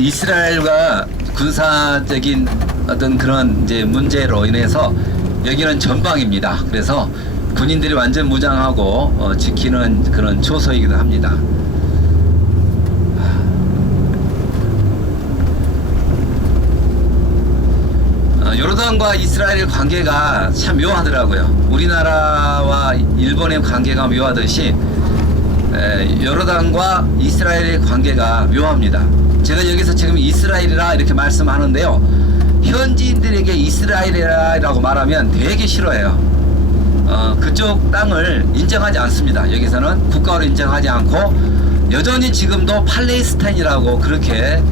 이스라엘과 군사적인 어떤 그런 이제 문제로 인해서 여기는 전방입니다. 그래서 군인들이 완전 무장하고 지키는 그런 초소이기도 합니다. 요르단과 이스라엘 관계가 참 묘하더라고요. 우리나라와 일본의 관계가 묘하듯이 요르단과 이스라엘의 관계가 묘합니다. 제가 여기서 지금 이스라엘이라 이렇게 말씀하는데요, 현지인들에게 이스라엘이라고 말하면 되게 싫어해요. 그쪽 땅을 인정하지 않습니다. 여기서는 국가로 인정하지 않고 여전히 지금도 팔레스타인이라고 그렇게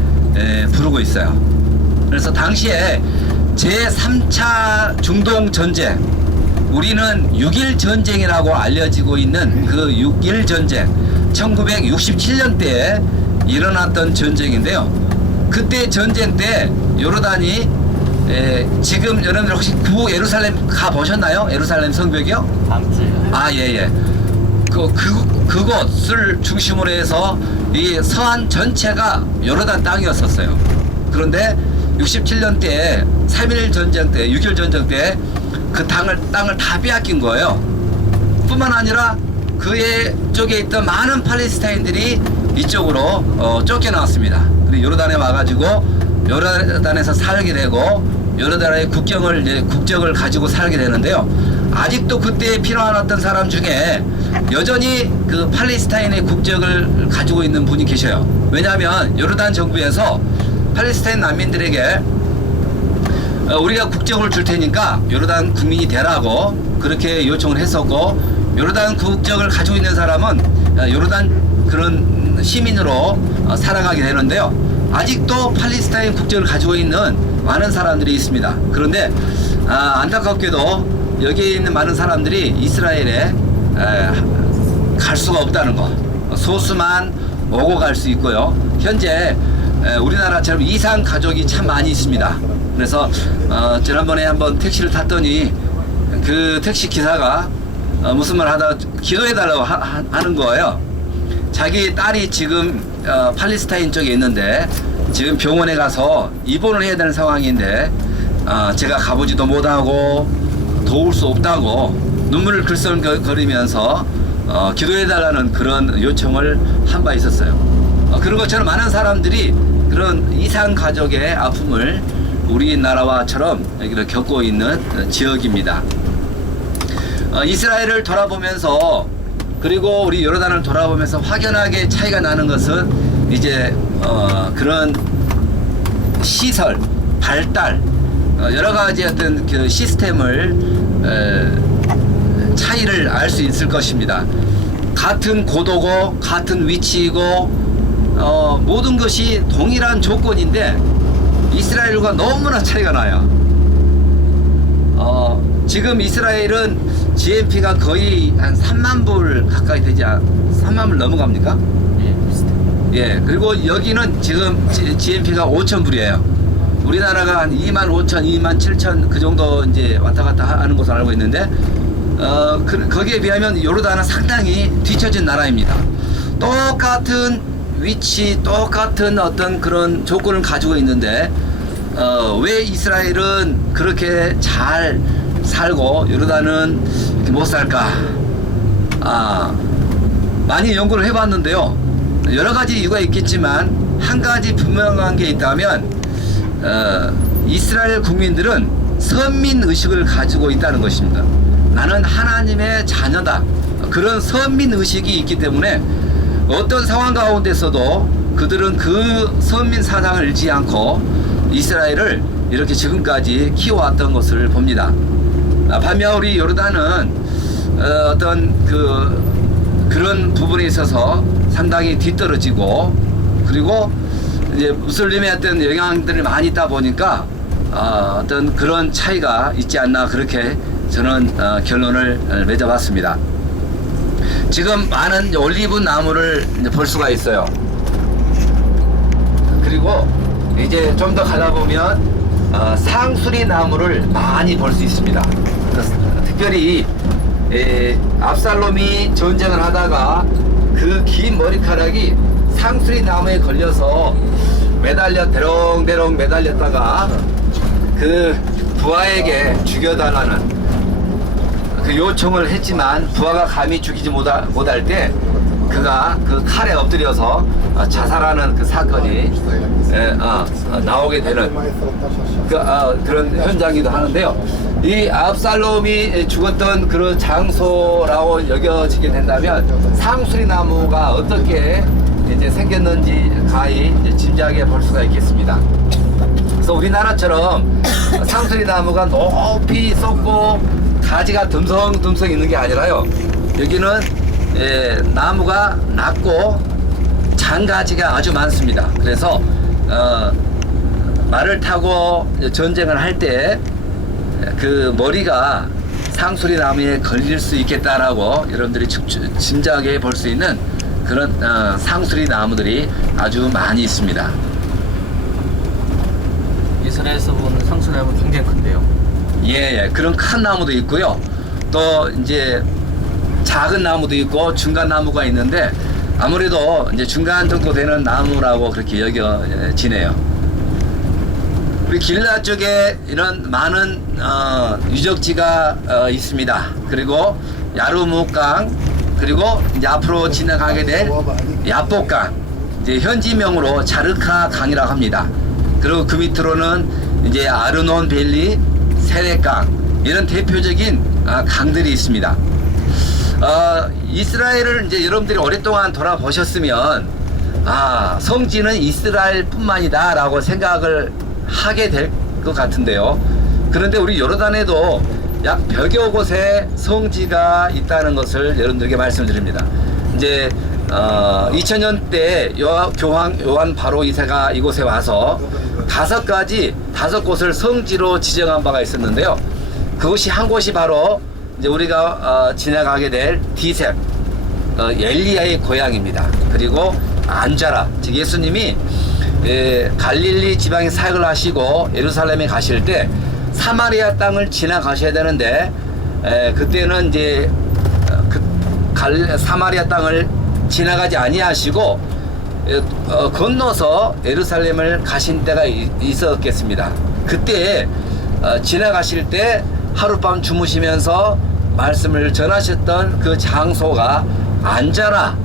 부르고 있어요. 그래서 당시에 제3차 중동 전쟁, 우리는 6.1 전쟁이라고 알려지고 있는 그 6.1 전쟁, 1967년대에 일어났던 전쟁인데요. 그때 전쟁 때 요르단이 지금 여러분들 혹시 구 예루살렘 가 보셨나요? 예루살렘 성벽이요? 아, 예. 그곳을 중심으로 해서 이 서한 전체가 요르단 땅이었었어요. 그런데 67년대에 3.1 전쟁 때, 6.1 전쟁 때 그 땅을 다 빼앗긴 거예요. 뿐만 아니라 그의 쪽에 있던 많은 팔레스타인들이 이쪽으로 쫓겨나왔습니다. 그리고 요르단에 와가지고 요르단에서 살게 되고 요르단의 국적을 가지고 살게 되는데요. 아직도 그때 피난왔던 사람 중에 여전히 그 팔레스타인의 국적을 가지고 있는 분이 계셔요. 왜냐하면 요르단 정부에서 팔레스타인 난민들에게 우리가 국적을 줄 테니까 요르단 국민이 되라고 그렇게 요청을 했었고, 요르단 국적을 가지고 있는 사람은 요르단 그런 시민으로 살아가게 되는데요. 아직도 팔레스타인 국적을 가지고 있는 많은 사람들이 있습니다. 그런데 안타깝게도 여기에 있는 많은 사람들이 이스라엘에 갈 수가 없다는 거, 소수만 오고 갈 수 있고요. 현재 우리나라처럼 이산 가족이 참 많이 있습니다. 그래서 지난번에 한번 택시를 탔더니 그 택시 기사가 무슨 말 하다가 기도해달라고 하는 거예요. 자기 딸이 지금 팔레스타인 쪽에 있는데 지금 병원에 가서 입원을 해야 되는 상황인데 제가 가보지도 못하고 도울 수 없다고 눈물을 글썽거리면서 기도해달라는 그런 요청을 한 바 있었어요. 그런 것처럼 많은 사람들이 그런 이산 가족의 아픔을 우리나라와처럼 여기를 겪고 있는 지역입니다. 이스라엘을 돌아보면서 그리고 우리 요르단을 돌아보면서 확연하게 차이가 나는 것은 이제 그런 시설, 발달, 여러 가지 어떤 그 시스템을 차이를 알 수 있을 것입니다. 같은 고도고 같은 위치이고 모든 것이 동일한 조건인데 이스라엘과 너무나 차이가 나요. 지금 이스라엘은 GNP가 거의 한 3만 불 가까이 되지 3만 불 넘어갑니까? 예, 그리고 여기는 지금 GNP가 5천 불이에요. 우리나라가 한 2만 5천, 2만 7천 그 정도 이제 왔다 갔다 하는 것으로 알고 있는데 거기에 비하면 요르단은 상당히 뒤처진 나라입니다. 똑같은 위치, 똑같은 어떤 그런 조건을 가지고 있는데 왜 이스라엘은 그렇게 잘 살고 요르단은 이렇게 못 살까? 많이 연구를 해봤는데요. 여러 가지 이유가 있겠지만 한 가지 분명한 게 있다면 이스라엘 국민들은 선민 의식을 가지고 있다는 것입니다. 나는 하나님의 자녀다. 그런 선민 의식이 있기 때문에 어떤 상황 가운데서도 그들은 그 선민 사상을 잃지 않고 이스라엘을 이렇게 지금까지 키워왔던 것을 봅니다. 반면 우리 요르단은 어떤 그런 부분에 있어서 상당히 뒤떨어지고, 그리고 이제 무슬림의 어떤 영향들이 많이 있다 보니까 어떤 그런 차이가 있지 않나, 그렇게 저는 결론을 맺어봤습니다. 지금 많은 올리브 나무를 볼 수가 있어요. 그리고 이제 좀 더 가다 보면 상수리 나무를 많이 볼 수 있습니다. 특별히 압살롬이 전쟁을 하다가 그 긴 머리카락이 상수리 나무에 걸려서 매달려 대롱대롱 매달렸다가 그 부하에게 죽여달라는 그 요청을 했지만 부하가 감히 죽이지 못할 때 그가 그 칼에 엎드려서 자살하는 그 사건이 나오게 되는 그런 현장이기도 하는데요. 이 압살롬이 죽었던 그런 장소라고 여겨지게 된다면 상수리 나무가 어떻게 이제 생겼는지 가히 이제 짐작해 볼 수가 있겠습니다. 그래서 우리나라처럼 상수리 나무가 높이 솟고 가지가 듬성듬성 있는 게 아니라요. 여기는 나무가 낮고 장가지가 아주 많습니다. 그래서 말을 타고 전쟁을 할 때 그 머리가 상수리 나무에 걸릴 수 있겠다라고 여러분들이 짐작해 볼 수 있는 그런 상수리 나무들이 아주 많이 있습니다. 이스라엘에서 보는 상수리 나무 굉장히 큰데요. 예, 그런 큰 나무도 있고요. 또 이제 작은 나무도 있고 중간 나무가 있는데 아무래도 이제 중간 정도 되는 나무라고 그렇게 여겨지네요. 우리 길라 쪽에 이런 많은 유적지가 있습니다. 그리고 야르묵강, 그리고 이제 앞으로 지나가게 될 야복강, 이제 현지명으로 자르카 강이라고 합니다. 그리고 그 밑으로는 이제 아르논 밸리, 세렛강, 이런 대표적인 강들이 있습니다. 이스라엘을 이제 여러분들이 오랫동안 돌아보셨으면 성지는 이스라엘뿐만이다 라고 생각을 하게 될 것 같은데요. 그런데 우리 요르단에도 약 100여 곳의 성지가 있다는 것을 여러분들에게 말씀드립니다. 이제 2000년 때 교황 요한 바로 2세가 이곳에 와서 5곳을 성지로 지정한 바가 있었는데요. 그것이 한 곳이 바로 이제 우리가 지나가게 될 디셉, 엘리야의 고향입니다. 그리고 안자라, 즉 예수님이 갈릴리 지방에 사역을 하시고 예루살렘에 가실 때 사마리아 땅을 지나가셔야 되는데 그때는 이제 사마리아 땅을 지나가지 아니하시고 건너서 예루살렘을 가신 때가 있었겠습니다. 그때 지나가실 때 하룻밤 주무시면서 말씀을 전하셨던 그 장소가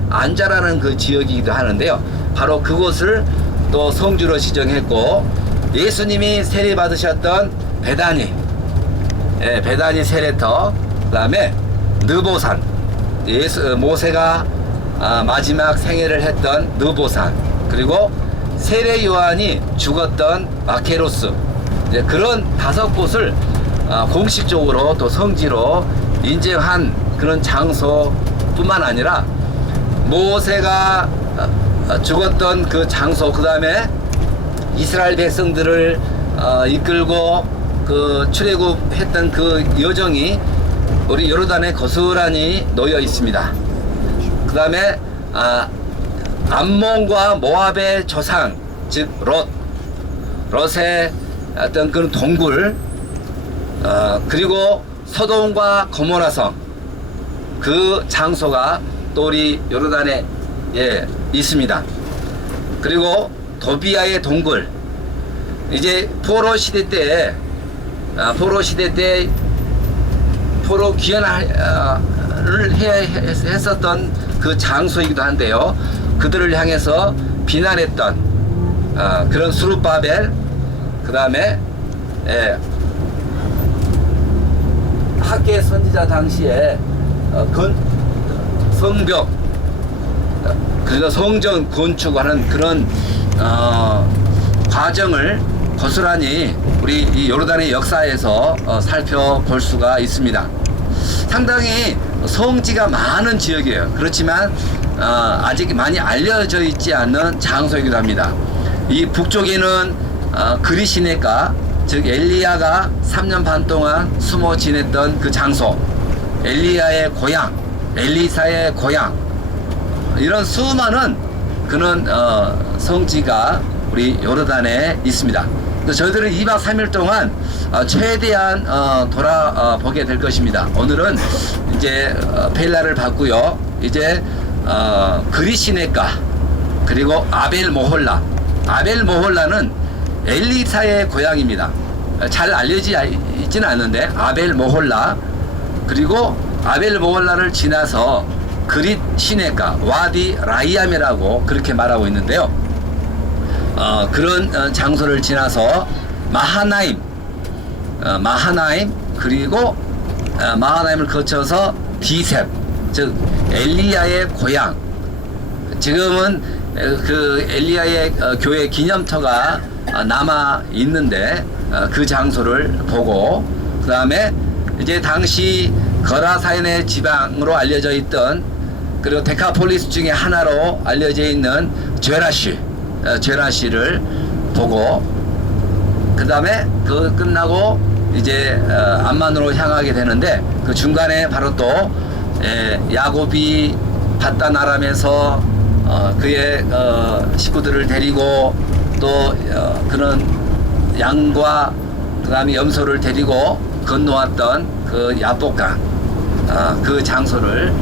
안자라는 그 지역이기도 하는데요. 바로 그곳을 또 성주로 지정했고, 예수님이 세례 받으셨던 베다니, 베다니 세례터, 그 다음에 느보산, 모세가 마지막 생애를 했던 느보산, 그리고 세례 요한이 죽었던 마케로스, 그런 5곳을 공식적으로 또 성지로 인정한 그런 장소뿐만 아니라 모세가 죽었던 그 장소, 그 다음에 이스라엘 백성들을 이끌고 그 출애굽했던 그 여정이 우리 요르단에 고스란히 놓여 있습니다. 그 다음에 암몬과 모압의 조상, 즉 롯의 어떤 그런 동굴, 그리고 소돔과 고모라성, 그 장소가 또 우리 요르단에 있습니다. 그리고 도비아의 동굴, 이제 포로 시대 때 포로 귀환을 했었던 그 장소이기도 한데요. 그들을 향해서 비난했던 그런 수룹바벨, 그 다음에 학계 선지자 당시에 성벽, 그래서 성전 건축하는 그런 과정을 고스란히 우리 이 요르단의 역사에서 살펴볼 수가 있습니다. 상당히 성지가 많은 지역이에요. 그렇지만 아직 많이 알려져 있지 않는 장소이기도 합니다. 이 북쪽에는 그리시네가, 즉 엘리야가 3년 반 동안 숨어 지냈던 그 장소, 엘리야의 고향, 엘리사의 고향, 이런 수많은 그런 성지가 우리 요르단에 있습니다. 저희들은 2박 3일 동안 최대한 돌아보게 될 것입니다. 오늘은 이제 벨라를 받고요. 이제 그리시네가, 그리고 아벨 모홀라, 아벨 모홀라는 엘리사의 고향입니다. 잘 알려져 있지는 않는데 아벨 모홀라, 그리고 아벨 모홀라를 지나서 그릿 시내가 와디 라이암이라고 그렇게 말하고 있는데요. 그런 장소를 지나서 마하나임, 그리고 마하나임을 거쳐서 디셉, 즉 엘리야의 고향. 지금은 그 엘리야의 교회 기념터가 남아 있는데 그 장소를 보고, 그 다음에 이제 당시 거라사인의 지방으로 알려져 있던, 그리고 데카폴리스 중에 하나로 알려져 있는 죄라시를 보고, 그 다음에 그 끝나고 이제 암만으로 향하게 되는데, 그 중간에 바로 또 야곱이 바단 아람에서 그의 식구들을 데리고 또 그런 양과 그 다음에 염소를 데리고 건너왔던 그 야복강, 그 장소를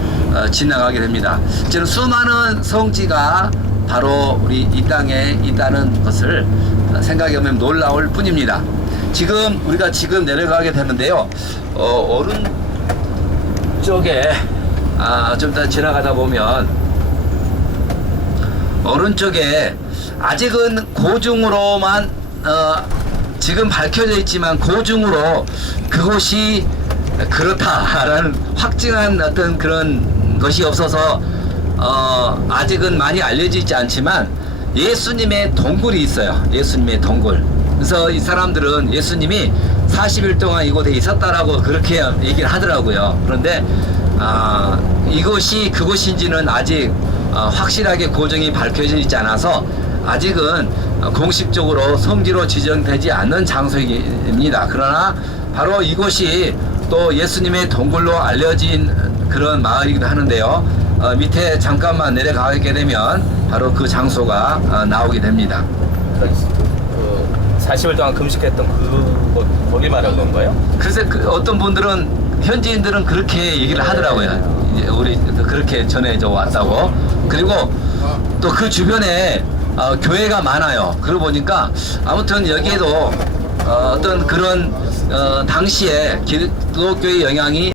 지나가게 됩니다. 저는 수많은 성지가 바로 우리 이 땅에 있다는 것을 생각해보면 놀라울 뿐입니다. 지금 우리가 내려가게 되는데요. 오른쪽에 좀 더 지나가다 보면 오른쪽에 아직은 고중으로만 지금 밝혀져 있지만 고중으로 그곳이 그렇다라는 확증한 어떤 그런 것이 없어서 아직은 많이 알려져 있지 않지만 예수님의 동굴이 있어요. 예수님의 동굴. 그래서 이 사람들은 예수님이 40일 동안 이곳에 있었다라고 그렇게 얘기를 하더라고요. 그런데 이것이 그곳인지는 아직 확실하게 고증이 밝혀져 있지 않아서 아직은 공식적으로 성지로 지정되지 않는 장소입니다. 그러나 바로 이곳이 또 예수님의 동굴로 알려진 그런 마을이기도 하는데요. 밑에 잠깐만 내려가게 되면 바로 그 장소가 나오게 됩니다. 40일 동안 금식했던 거기 말하는 건가요? 그래서 어떤 분들은 현지인들은 그렇게 얘기를 하더라고요. 이제 우리 그렇게 전해져 왔다고. 그리고 또 그 주변에 교회가 많아요. 그러고 보니까 아무튼 여기에도 어떤 그런 당시에 기독교의 영향이